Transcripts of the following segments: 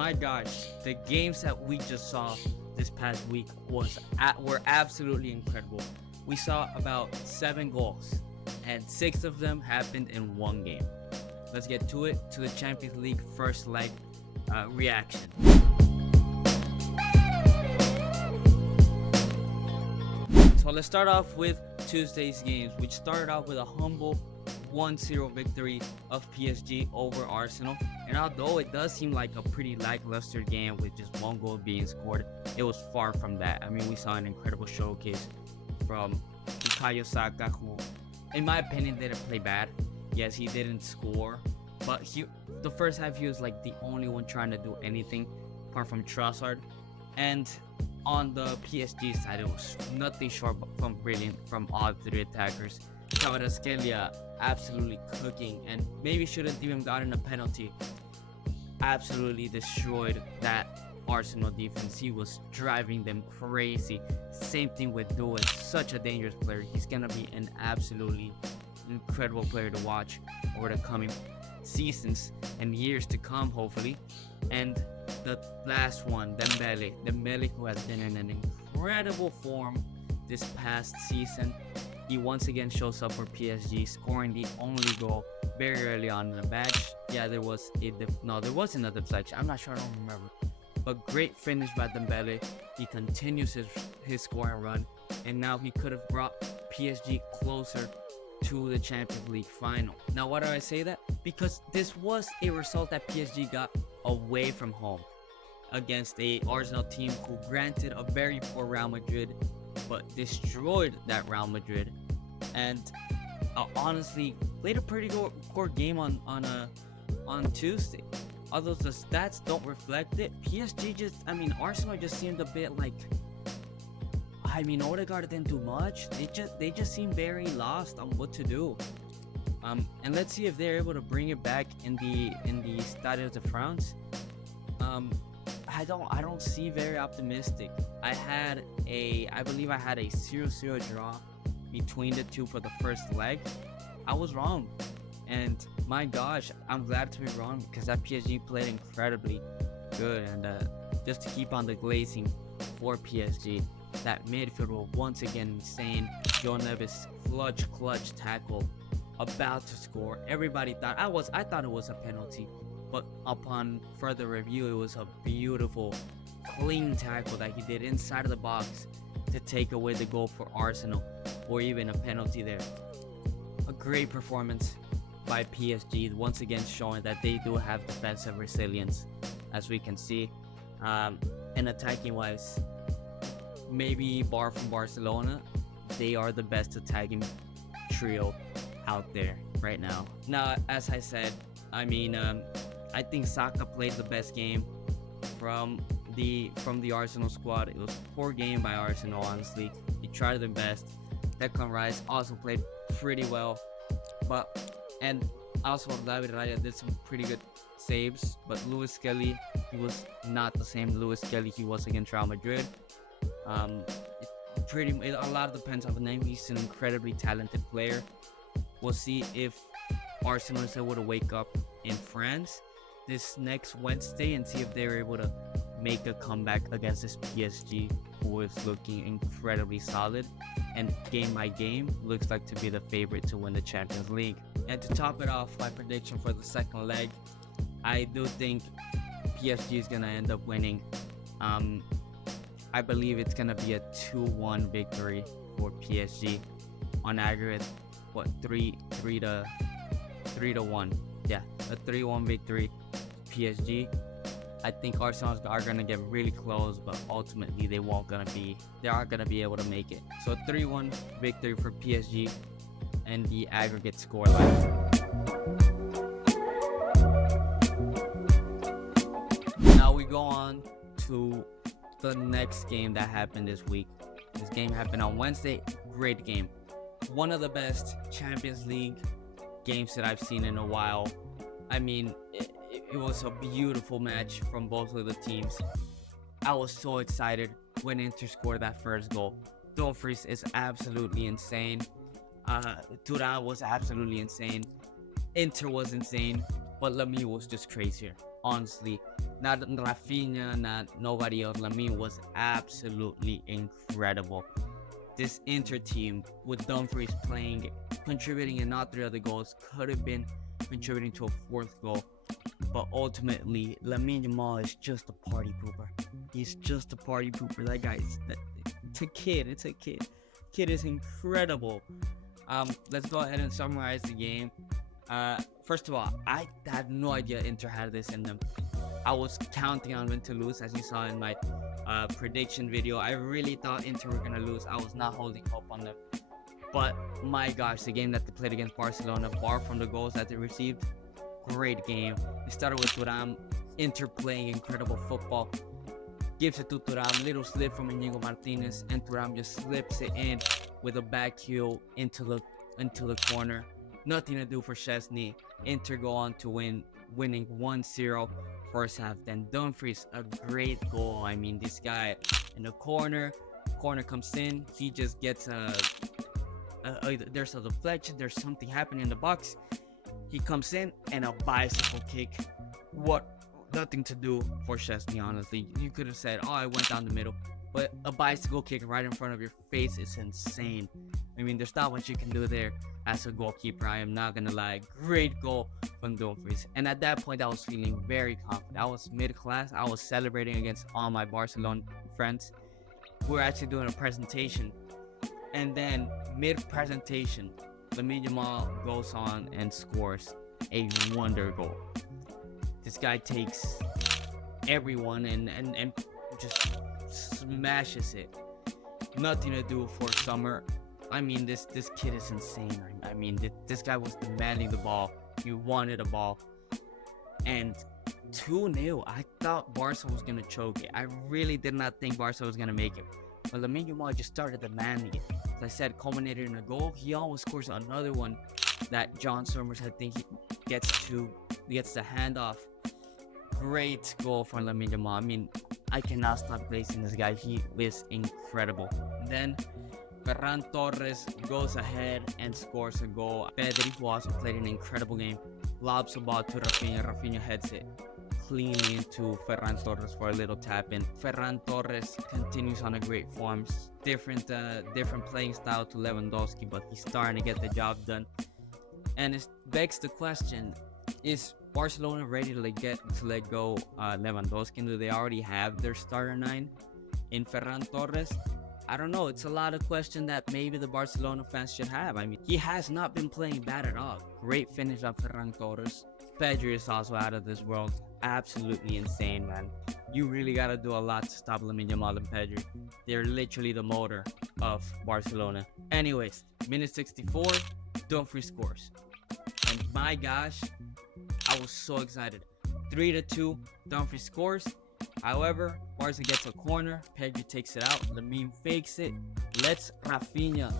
my gosh, the games that we just saw this past week were absolutely incredible. We saw about 7 goals, and 6 of them happened in one game. Let's get to it, to the Champions League first leg reaction. So let's start off with Tuesday's games, which started off with a humble 1-0 victory of PSG over Arsenal. And although it does seem like a pretty lackluster game with just 1 goal being scored, it was far from that. I mean, we saw an incredible showcase from Bukayo Saka, who, in my opinion, didn't play bad. Yes, he didn't score, but the first half he was like the only one trying to do anything apart from Trossard. And on the PSG side, it was nothing short from brilliant from all 3 attackers. Kvaratskhelia absolutely cooking, and maybe shouldn't even gotten a penalty. Absolutely destroyed that Arsenal defense. He was driving them crazy. Same thing with Doué, such a dangerous player. He's gonna be an absolutely incredible player to watch over the coming seasons and years to come, hopefully. And the last one, Dembele, who has been in an incredible form this past season. He once again shows up for PSG, scoring the only goal very early on in the match. Yeah, there wasn't a deflection. I'm not sure, I don't remember. But great finish by Dembele. He continues his scoring run, and now he could have brought PSG closer to the Champions League final. Now, why do I say that? Because this was a result that PSG got away from home against a Arsenal team who, granted, a very poor Real Madrid, but destroyed that Real Madrid, and honestly played a pretty good game on Tuesday. Although the stats don't reflect it, Arsenal just seemed a bit like, Odegaard didn't do much. They just seem very lost on what to do. And let's see if they're able to bring it back in the Stade de France. I don't see very optimistic. I believe I had a 0-0 draw between the two for the first leg. I was wrong, and my gosh, I'm glad to be wrong, because that PSG played incredibly good. And just to keep on the glazing for PSG, that midfield was once again insane. Joe Neves clutch tackle, about to score. Everybody thought I thought it was a penalty, but upon further review, it was a beautiful, clean tackle that he did inside of the box to take away the goal for Arsenal, or even a penalty there. A great performance by PSG, once again showing that they do have defensive resilience, as we can see. And attacking wise, maybe bar from Barcelona, they are the best attacking trio out there right now. Now, as I said, I think Saka played the best game from the Arsenal squad. It was a poor game by Arsenal, honestly. They tried their best. Declan Rice also played pretty well, and also David Raya did some pretty good saves. But Lewis Skelly, he was not the same Lewis Skelly he was against Real Madrid. A lot depends on the name. He's an incredibly talented player. We'll see if Arsenal is able to wake up in France this next Wednesday and see if they're able to make a comeback against this PSG, who is looking incredibly solid, and game by game looks like to be the favorite to win the Champions League. And to top it off, my prediction for the second leg, I do think PSG is going to end up winning. I believe it's going to be a 2-1 victory for PSG on aggregate. 3-1. Yeah, a 3-1 victory PSG. I think Arsenal are going to get really close, but ultimately they aren't going to be able to make it. So 3-1 victory for PSG, and the aggregate scoreline. Now we go on to the next game that happened this week. This game happened on Wednesday. Great game. One of the best Champions League games that I've seen in a while. It was a beautiful match from both of the teams. I was so excited when Inter scored that first goal. Dumfries is absolutely insane. Thuram was absolutely insane. Inter was insane, but Lemieux was just crazier. Honestly, Not Rafinha, not nobody else. Lamine was absolutely incredible. This Inter team with Dumfries playing, contributing in all three of the goals, could have been contributing to a fourth goal. But ultimately, Lamine Yamal is just a party pooper. He's just a party pooper. That guy's, it's a kid. It's a kid. Kid is incredible. Let's go ahead and summarize the game. First of all, I had no idea Inter had this in them. I was counting on them to lose, as you saw in my prediction video. I really thought Inter were gonna lose. I was not holding hope on them. But my gosh, the game that they played against Barcelona, bar from the goals that they received, great game. It started with Thuram, Inter playing incredible football. Gives it to Thuram, little slip from Inigo Martinez, and Thuram just slips it in with a back heel into the corner. Nothing to do for Szczesny. Inter go on to winning 1-0 first half. Then Dumfries, a great goal. I mean, this guy in the corner comes in, he just gets there's a deflection, there's something happening in the box. He comes in and a bicycle kick. Nothing to do for Szczesny, honestly. You could have said, oh, I went down the middle. But a bicycle kick right in front of your face is insane. I mean, there's not much you can do there as a goalkeeper. I am not gonna lie. Great goal from Dumfries. And at that point, I was feeling very confident. I was mid-class. I was celebrating against all my Barcelona friends. We were actually doing a presentation. And then, mid-presentation, Lamine Yamal goes on and scores a wonder goal. This guy takes everyone and just smashes it. Nothing to do for Summer. I mean, this kid is insane. I mean, this guy was demanding the ball. He wanted the ball. And 2-0. I thought Barca was going to choke it. I really did not think Barca was going to make it. But Lamine Yamal just started demanding it. As I said, culminated in a goal. He almost scores another one that John Summers, I think, he gets the handoff. Great goal from Lamine Yamal. I mean, I cannot stop praising this guy. He is incredible. Then Ferran Torres goes ahead and scores a goal. Pedri, who also played an incredible game, lobs the ball to Rafinha. Rafinha heads it cleanly into Ferran Torres for a little tap in. Ferran Torres continues on a great form. Different playing style to Lewandowski, but he's starting to get the job done. And it begs the question, is Barcelona ready to let go Lewandowski? Do they already have their starter 9 in Ferran Torres? I don't know. It's a lot of questions that maybe the Barcelona fans should have. I mean, he has not been playing bad at all. Great finish of Ferran Torres. Pedri is also out of this world. Absolutely insane, man. You really got to do a lot to stop Lamine Yamal and Pedri. They're literally the motor of Barcelona. Anyways, minute 64, Dumfries scores. And my gosh, I was so excited. 3-2, Dumfries scores. However, Barca gets a corner. Pedri takes it out. Lamine fakes it. Lets Rafinha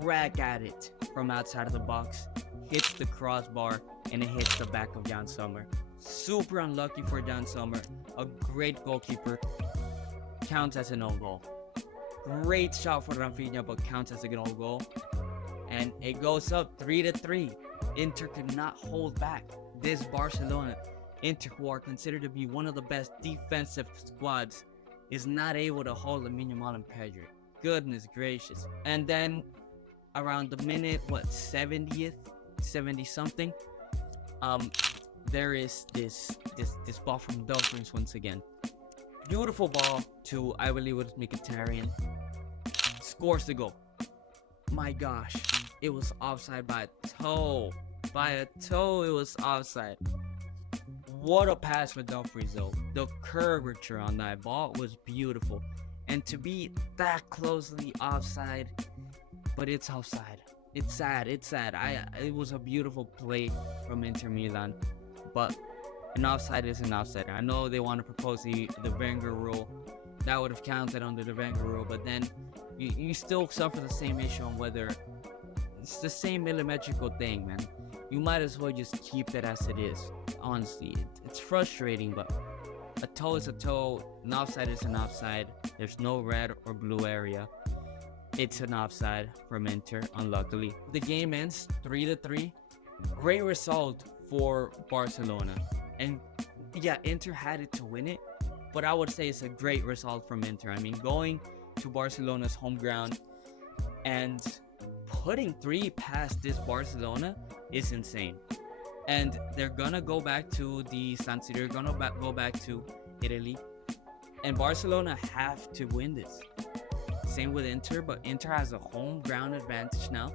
crack at it from outside of the box. Hits the crossbar and it hits the back of Jan Sommer. Super unlucky for Jan Sommer. A great goalkeeper. Counts as an own goal. Great shot for Rafinha, but counts as an own goal. And it goes up 3-3. Inter could not hold back. This Barcelona, Inter, who are considered to be one of the best defensive squads, is not able to hold Lamine Yamal and Pedri. Goodness gracious. And then around the minute 70th, 70 something, there is this ball from Dumfries once again. Beautiful ball to, I believe it was Mkhitaryan. Scores the goal. My gosh, it was offside by a toe. By a toe, it was offside. What a pass for Dumfries, though. The curvature on that ball was beautiful. And to be that closely offside, but it's offside. It's sad. It was a beautiful play from Inter Milan, but an offside is an offside. I know they want to propose the Wenger rule. That would have counted under the Wenger rule, but then you still suffer the same issue on whether it's the same millimetrical thing, man. You might as well just keep it as it is. Honestly, it's frustrating, but a toe is a toe. An offside is an offside. There's no red or blue area. It's an offside from Inter, unluckily. The game ends 3-3. Great result for Barcelona. And yeah, Inter had it to win it, but I would say it's a great result from Inter. I mean, going to Barcelona's home ground and putting 3 past this Barcelona is insane. And they're gonna go back to the San Siro. They're gonna go back to Italy, and Barcelona have to win this. Same with Inter, but Inter has a home ground advantage now.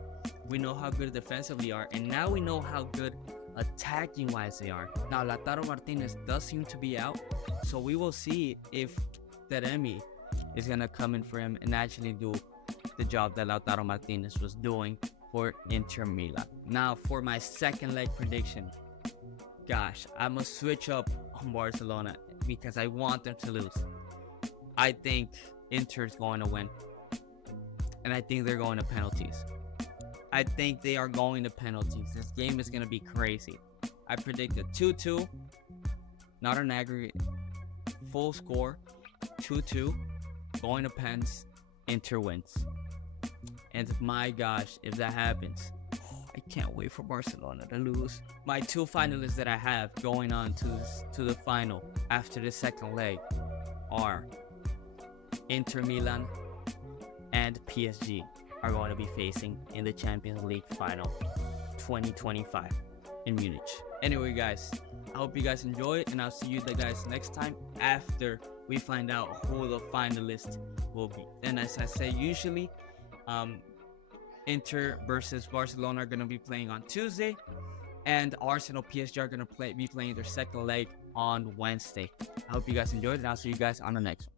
We know how good defensively are, and now we know how good attacking wise they are. Now Lautaro Martinez does seem to be out, so we will see if Taremi is gonna come in for him and actually do the job that Lautaro Martinez was doing for Inter Milan. Now for my second leg prediction, gosh, I'm gonna switch up on Barcelona because I want them to lose. I think Inter's going to win, and I think they're going to penalties. I think they are going to penalties. This game is going to be crazy. I predict a 2-2, not an aggregate, full score, 2-2, going to pens, Inter wins. And my gosh, if that happens, I can't wait for Barcelona to lose. My 2 finalists that I have going on to the final after the second leg are Inter Milan and PSG are going to be facing in the Champions League final 2025 in Munich. Anyway, guys, I hope you guys enjoyed, and I'll see you guys next time after we find out who the finalist will be. And as I say, usually Inter versus Barcelona are going to be playing on Tuesday, and Arsenal PSG are going to be playing their second leg on Wednesday. I hope you guys enjoyed, and I'll see you guys on the next one.